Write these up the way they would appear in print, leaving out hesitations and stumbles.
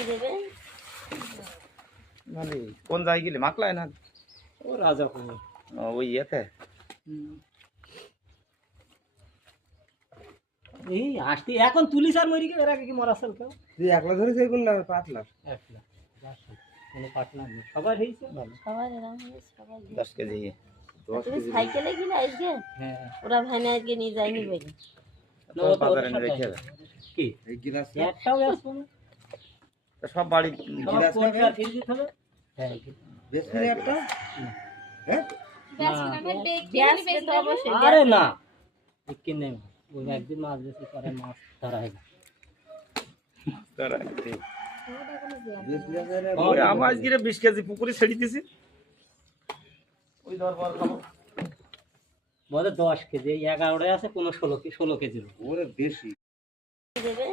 দেবে মানে কোন জায়গায় গেলি মাকলায় না ও রাজাপুর ওই ইয়েতে এই আসতে এখন তুলিস আর মরি এর আগে কি মরাসাল কেউ তুই একলা ধরে সেই কোন না পাতলা একলা কোনো পার্টনার নেই সবাই হয়েছে ভালো সবার এরকম হয়েছে, সবাই দিয়ে। 10 কেজি 10 তুমি কেজি সাইকেলে গেলে আজকে হ্যাঁ ওরা ভ্যানে আজকে নিয়ে যায়নি বলে না, ও তো বাজারে ওদের নিয়ে রেখে সাথে দেয়। কি এই গিলাস একটাও আসবো না তা সব বাড়ি সব গিলাস কোনটা খাবে? ফিরে দিতে হবে হ্যাঁ বেশ করে একটা হ্যাঁ গ্যাস তো অবশ্যই আরে না কি নেই ওই একদিন মাছ বেশি করে মাছ ধরা হয় না তারা বেশ গিলাসের ওই আমার আজকে 20 কেজি পুকুরে ছেড়ে দিছি ওই দরবার খাবো বলে 10 কেজি এই 11টায় আছে কোনো 16 কেজির ওরে বেশি দেবে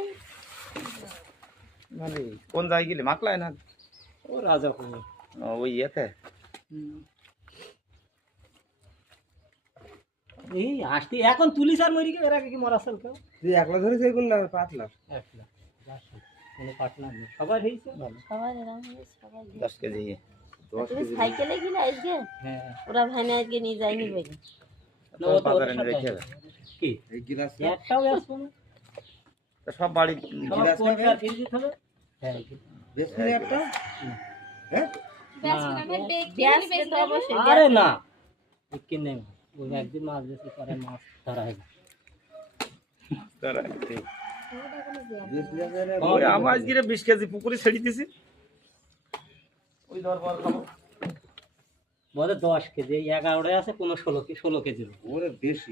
মানে কোন জায়গায় গেলি মাকলায় না ও রাজাপুর ওই ইয়েতে এই আসতে এখন তুলিস আর মরি এর আগে কি মরাসাল কেউ তুই একলা ধরে সেই কোন না পাতলা একলা কোনো পার্টনার নেই সবাই হয়েছে ভালো সবার এরকম হয়েছে, সবাই দিয়ে। 10 কেজি 10 তুমি কেজি সাইকেলে গেলে আজকে হ্যাঁ ওরা ভ্যানে আজকে নিয়ে যায়নি বলে না, ও তো ওদের বাজারে নিয়ে সাথে রেখে দেয়। কি এই গিলাস একটাও আসবো না তা সব বাড়ি সব গিলাস কোনটা খাবে? ফিরে দিতে হবে হ্যাঁ বেশ করে একটা হ্যাঁ গ্যাস তো অবশ্যই আরে না কি নেই ওই একদিন মাছ বেশি করে মাছ ধরা হয় না তারা বেশ গিলাসের ওই আমার আজকে 20 কেজি পুকুরে ছেড়ে দিছি ওই দরবার খাবো বলে 10 কেজি এই 11টায় আছে কোনো 16 কেজির ওরে বেশি